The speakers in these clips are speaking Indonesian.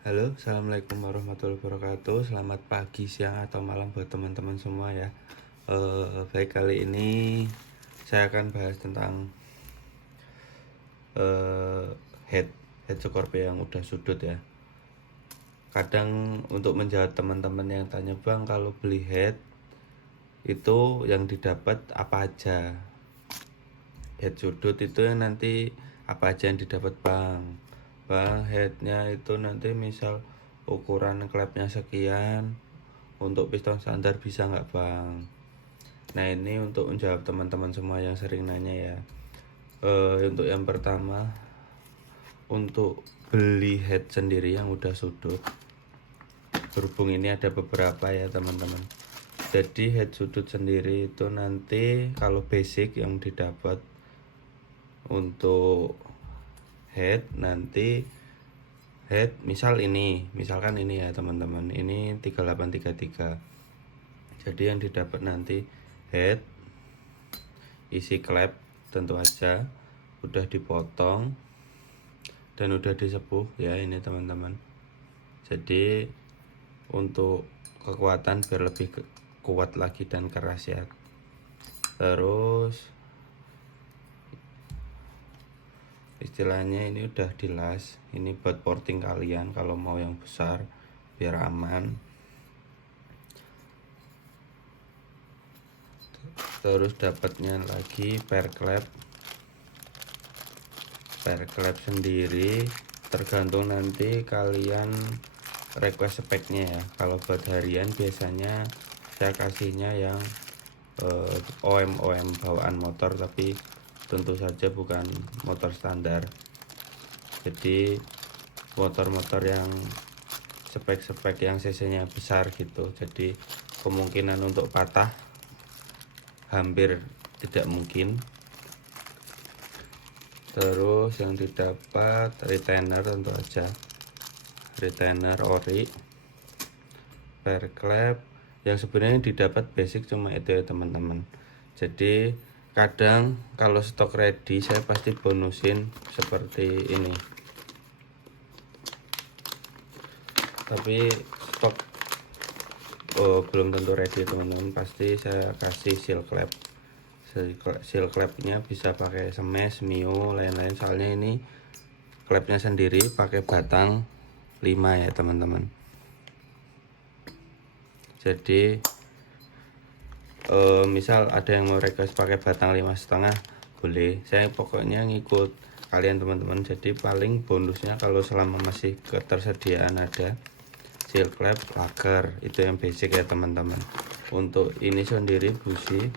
Halo, assalamualaikum warahmatullahi wabarakatuh. Selamat pagi, siang, atau malam buat teman-teman semua ya. Baik, kali ini saya akan bahas tentang eh, head head Scorpio yang udah sudut ya. Kadang untuk menjawab teman-teman yang tanya, bang, kalau beli head itu yang didapat apa aja? Head sudut itu nanti apa aja yang didapat, bang? Bang, headnya itu nanti misal ukuran klepnya sekian, untuk piston standar bisa nggak, bang? Nah, ini untuk menjawab teman-teman semua yang sering nanya ya. Untuk yang pertama, untuk beli head sendiri yang udah sudut, berhubung ini ada beberapa ya teman-teman. Jadi head sudut sendiri itu nanti kalau basic yang didapat untuk head, nanti head misalkan ini ya teman-teman, ini 3833. Jadi yang didapat nanti head, isi klep tentu aja udah dipotong dan udah disepuh ya ini teman-teman. Jadi untuk kekuatan biar lebih kuat lagi dan keras ya. Terus istilahnya ini udah dilas, ini buat porting kalian kalau mau yang besar biar aman. Terus dapatnya lagi pair klep sendiri, tergantung nanti kalian request speknya ya. Kalau buat harian biasanya saya kasihnya yang OM bawaan motor, tapi tentu saja bukan motor standar. Jadi motor-motor yang spek-spek yang cc-nya besar gitu, jadi kemungkinan untuk patah hampir tidak mungkin. Terus yang didapat retainer, tentu aja retainer ori, pair klep. Yang sebenarnya didapat basic cuma itu ya teman-teman. Jadi kadang kalau stok ready saya pasti bonusin seperti ini, tapi stok belum tentu ready teman-teman. Pasti saya kasih seal klepnya bisa pakai smash, mio, lain-lain, soalnya ini klepnya sendiri pakai batang 5 ya teman-teman. Jadi misal ada yang mau request pakai batang 5,5 boleh, saya pokoknya ngikut kalian teman-teman. Jadi paling bonusnya kalau selama masih ketersediaan ada seal klep lager, itu yang basic ya teman-teman. Untuk ini sendiri busi,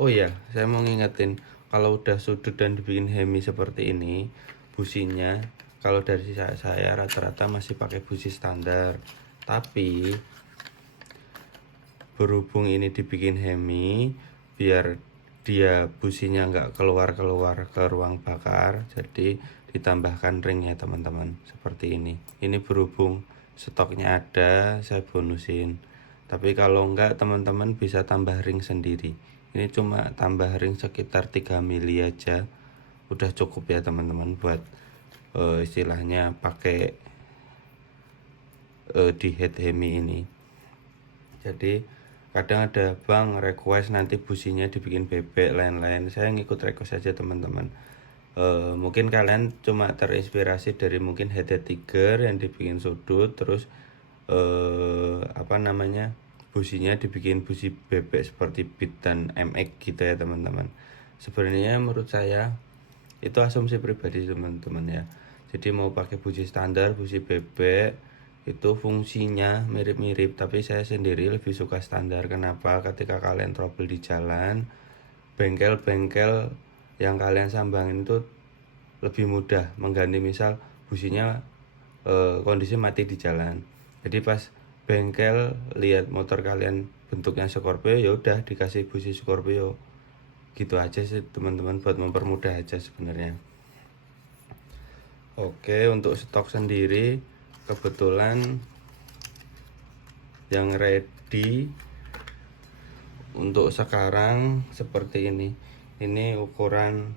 oh iya, saya mau ngingetin, kalau udah sudut dan dibikin hemi seperti ini, businya kalau dari saya rata-rata masih pakai busi standar. Tapi berhubung ini dibikin hemi, biar dia businya nggak keluar ke ruang bakar, jadi ditambahkan ring ya teman-teman, seperti ini. Ini berhubung stoknya ada, saya bonusin. Tapi kalau enggak, teman-teman bisa tambah ring sendiri. Ini cuma tambah ring sekitar 3 mili aja, udah cukup ya teman-teman buat istilahnya pakai di head hemi ini. Jadi kadang ada bang request nanti businya dibikin bebek lain-lain, saya ngikut request aja teman-teman. Mungkin kalian cuma terinspirasi dari mungkin head tiger yang dibikin sudut, terus businya dibikin busi bebek seperti Beat dan MX gitu ya teman-teman. Sebenarnya menurut saya itu asumsi pribadi teman-teman ya. Jadi mau pakai busi standar, busi bebek, itu fungsinya mirip-mirip, tapi saya sendiri lebih suka standar. Kenapa? Ketika kalian trouble di jalan, bengkel-bengkel yang kalian sambangin itu lebih mudah mengganti. Misal businya kondisi mati di jalan, jadi pas bengkel lihat motor kalian bentuknya Scorpio, ya udah dikasih busi Scorpio. Gitu aja sih teman-teman, buat mempermudah aja sebenarnya. Oke, untuk stok sendiri kebetulan yang ready untuk sekarang seperti ini. Ini ukuran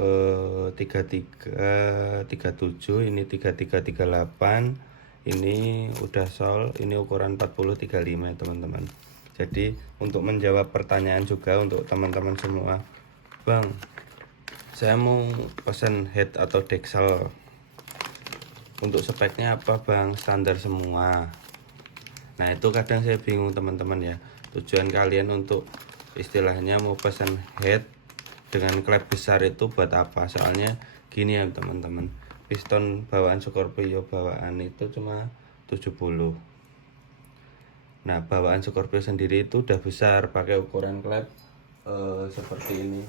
3337, ini 3338, ini udah sol, ini ukuran 4035 ya teman-teman. Jadi untuk menjawab pertanyaan juga untuk teman-teman semua, Bang, saya mau pesan head atau deksel, untuk speknya apa Bang? Standar semua. Nah itu kadang saya bingung teman-teman ya, tujuan kalian untuk istilahnya mau pesan head dengan klep besar itu buat apa? Soalnya gini ya teman-teman, piston bawaan Scorpio bawaan itu cuma 70. Nah bawaan Scorpio sendiri itu udah besar, pakai ukuran klep seperti ini.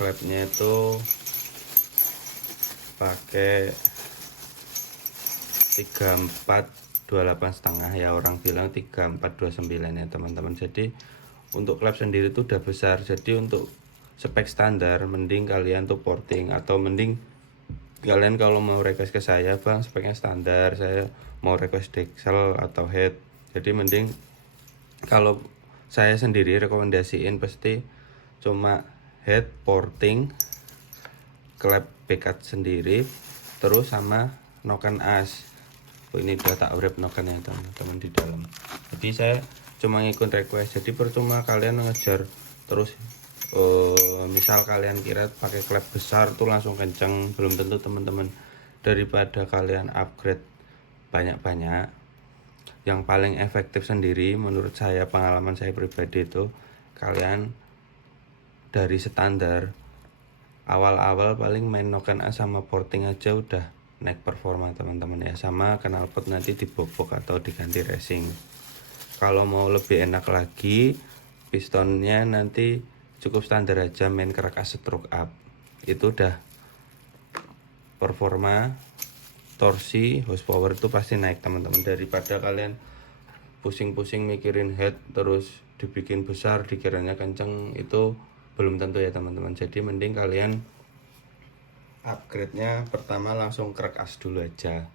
Klepnya itu pakai 3428,5 ya, orang bilang 3429 ya teman-teman. Jadi untuk klep sendiri itu udah besar, jadi untuk spek standar mending kalian tuh porting, atau mending kalian kalau mau request ke saya, Bang speknya standar, saya mau request deksel atau head, jadi mending kalau saya sendiri rekomendasiin pasti cuma head, porting, klep bekat sendiri, terus sama noken as. Ini udah tak wrap nokennya teman-teman di dalam. Jadi saya cuma ngikut request, jadi percuma kalian ngejar terus. Misal kalian kira pakai klep besar tuh langsung kenceng, belum tentu teman-teman. Daripada kalian upgrade banyak-banyak, yang paling efektif sendiri menurut saya, pengalaman saya pribadi itu, kalian dari standar awal-awal paling main noken as sama porting aja udah naik performa teman-teman ya, sama knalpot nanti dibobok atau diganti racing. Kalau mau lebih enak lagi, pistonnya nanti cukup standar aja, main kerak as stroke up, itu udah performa, torsi, horsepower itu pasti naik teman-teman. Daripada kalian pusing-pusing mikirin head terus dibikin besar dikiranya kenceng, itu belum tentu ya teman-teman. Jadi mending kalian upgrade-nya pertama langsung kerak as dulu aja.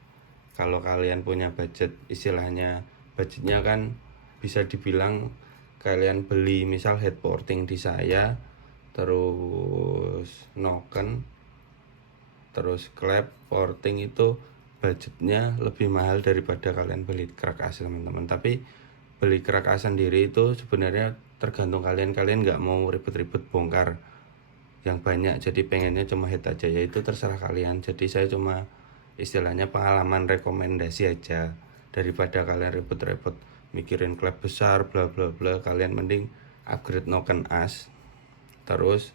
Kalau kalian punya budget, istilahnya budgetnya kan bisa dibilang kalian beli misal head porting di saya, terus noken, terus klep, porting, itu budgetnya lebih mahal daripada kalian beli kerak as teman-teman. Tapi beli kerak as sendiri itu sebenarnya tergantung kalian nggak mau ribet-ribet bongkar yang banyak, jadi pengennya cuma head aja, ya itu terserah kalian. Jadi saya cuma istilahnya pengalaman, rekomendasi aja, daripada kalian ribet-ribet mikirin klep besar bla bla bla, kalian mending upgrade noken as, terus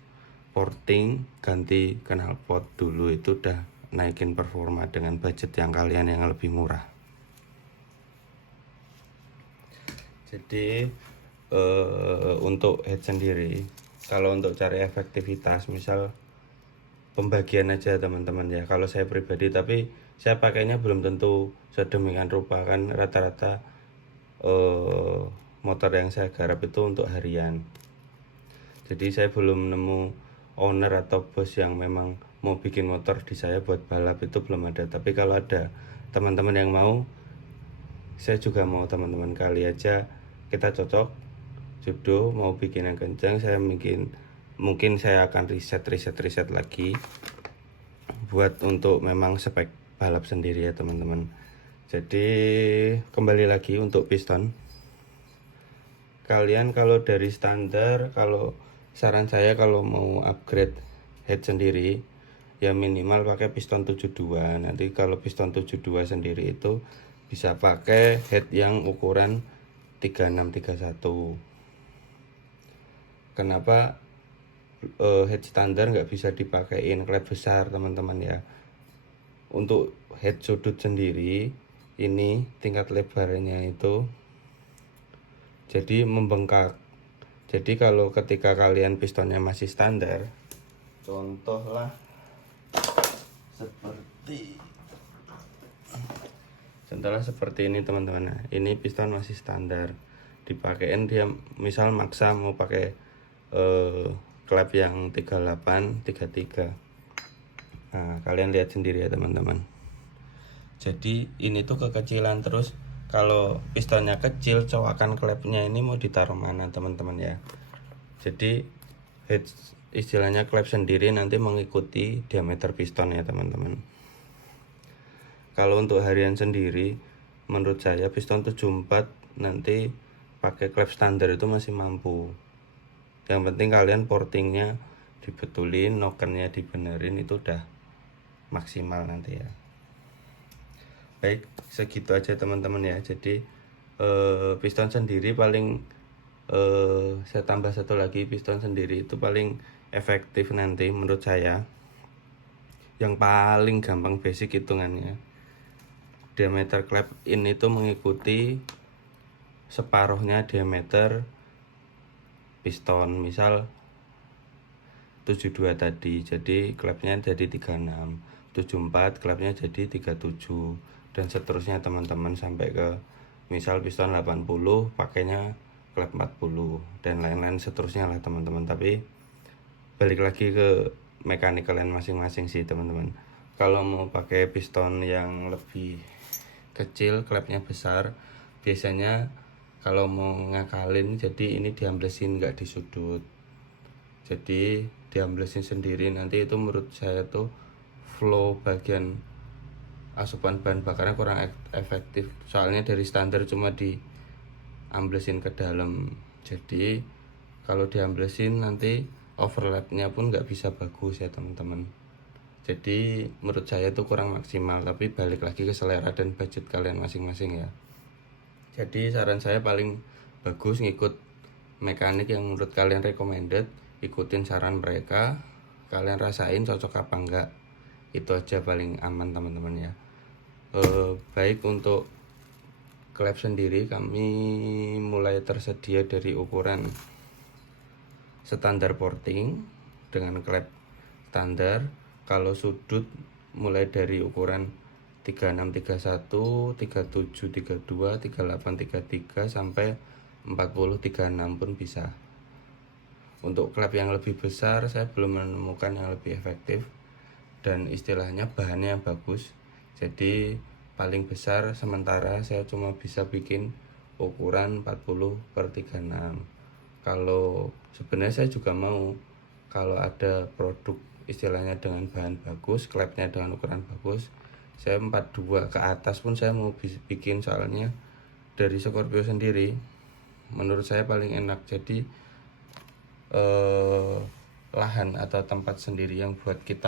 porting, ganti knalpot dulu, itu udah naikin performa dengan budget yang kalian yang lebih murah. Jadi untuk head sendiri, kalau untuk cari efektivitas, misal pembagian aja teman-teman ya, kalau saya pribadi, tapi saya pakainya belum tentu sedemikian rupa, kan rata-rata motor yang saya garap itu untuk harian. Jadi saya belum nemu owner atau bos yang memang mau bikin motor di saya buat balap, itu belum ada. Tapi kalau ada teman-teman yang mau, saya juga mau teman-teman, kali aja kita cocok jodoh, mau bikin yang kencang, saya mungkin saya akan riset lagi buat untuk memang spek balap sendiri ya teman-teman. Jadi kembali lagi untuk piston, kalian kalau dari standar, kalau saran saya kalau mau upgrade head sendiri ya minimal pakai piston 72. Nanti kalau piston 72 sendiri itu bisa pakai head yang ukuran 3631. Kenapa head standar nggak bisa dipakein klep besar teman-teman ya? Untuk head sudut sendiri ini tingkat lebarnya itu jadi membengkak. Jadi kalau ketika kalian pistonnya masih standar, contohnya seperti ini teman-teman. Nah, ini piston masih standar, dipakein dia misal maksa mau pakai klep yang 38 33. Nah kalian lihat sendiri ya teman-teman. Jadi ini tuh kekecilan, terus kalau pistonnya kecil, cowakan klepnya ini mau ditaruh mana teman-teman ya. Jadi head istilahnya klep sendiri nanti mengikuti diameter piston ya teman-teman. Kalau untuk harian sendiri, menurut saya piston 74 nanti pakai klep standar itu masih mampu. Yang penting kalian portingnya dibetulin, nokennya dibenerin, itu udah maksimal nanti ya. Baik, segitu aja teman-teman ya. Jadi piston sendiri paling saya tambah satu lagi, piston sendiri itu paling efektif nanti menurut saya. Yang paling gampang basic hitungannya, diameter klep in itu mengikuti separuhnya diameter piston. Misal 72 tadi, jadi klepnya jadi 36, 74 klepnya jadi 37, dan seterusnya teman-teman sampai ke misal piston 80 pakainya klep 40 dan lain-lain seterusnya lah teman-teman. Tapi balik lagi ke mekanik kalian masing-masing sih teman-teman. Kalau mau pakai piston yang lebih kecil, klepnya besar, biasanya kalau mau ngakalin jadi ini diamblesin, nggak disudut. Jadi diamblesin sendiri, nanti itu menurut saya tuh flow bagian asupan bahan bakarnya kurang efektif. Soalnya dari standar cuma diamblesin ke dalam. Jadi kalau diamblesin nanti overlapnya pun nggak bisa bagus ya teman-teman. Jadi menurut saya itu kurang maksimal, tapi balik lagi ke selera dan budget kalian masing-masing ya. Jadi saran saya paling bagus ngikut mekanik yang menurut kalian recommended, ikutin saran mereka, kalian rasain cocok apa enggak. Itu aja paling aman teman-teman ya. Baik untuk klep sendiri kami mulai tersedia dari ukuran standar porting dengan klep standar. Kalau sudut mulai dari ukuran 3631, 3732, 3833 sampai 4036 pun bisa. Untuk klep yang lebih besar saya belum menemukan yang lebih efektif dan istilahnya bahannya yang bagus. Jadi paling besar sementara saya cuma bisa bikin ukuran 40/36. Kalau sebenarnya saya juga mau kalau ada produk istilahnya dengan bahan bagus, klepnya dengan ukuran bagus, saya 42 ke atas pun saya mau bikin. Soalnya dari Scorpio sendiri menurut saya paling enak. Jadi lahan atau tempat sendiri yang buat kita